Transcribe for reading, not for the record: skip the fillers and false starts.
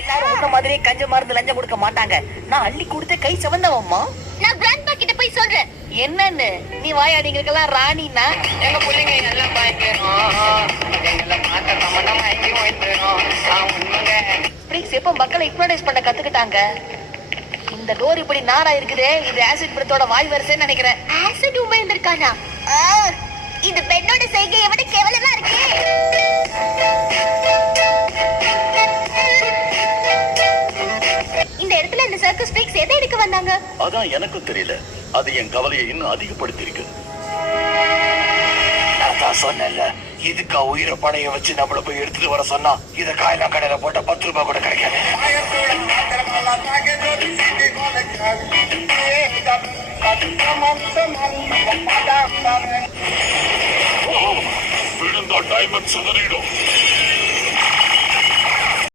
எல்லாரும் உன்ன மாதிரியே கஞ்ச மருந்து லஞ்சம் கொடுக்க மாட்டாங்க. நான் அள்ளி கொடுத்த கை சவந்தவம்மா. நான் கிராண்ட்பா கிட்ட போய் சொல்றேன். என்னன்னு நீ வாயாடிங்களுக்கெல்லாம் ராணினா எங்க பிள்ளைங்க எல்லாம் பயங்கரம். எங்களை பார்த்த சம்பந்தம் வாங்கி போயிட்டுறோம். உண்மைங்க ஸ்பிரிக்ஸ் எப்ப மக்களை இக்னோடைஸ் பண்ண கத்துக்கிட்டாங்க. இந்த டோர் இப்படி நாரா இருக்குதே, இது ஆசிட் பிரத்தோட வாய் வரிசைன்னு நினைக்கிறேன். ஆசிட் உமிழ்ந்திருக்கானா? இது பெண்ணோட செய்கையை விட கேவலமா இருக்கு. இந்த இடத்துல இந்த சர்க்கஸ் ஸ்பிரிக்ஸ் எதை எடுக்க வந்தாங்க? அதான் எனக்கும் தெரியல. அது என் கவலையை இன்னும் அதிகப்படுத்தி இருக்கு. நான் சொன்னேன்ல, இதுக்கா உயிரை பணைய வச்சு நம்மள போய் எடுத்துட்டு வர சொன்னா இத காயெல்லாம் கடையில போட்டா 10 ரூபாய் கூட கிடைக்காது. விழுந்தா டைமண்ட் சிதறிடும்.